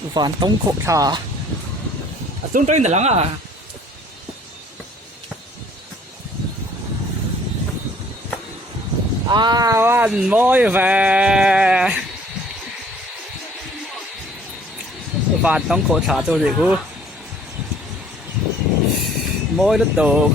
Vantawng khawh chúng tôi là lắm à bạn môi về Vantawng khawh tôi gì hú môi nó tục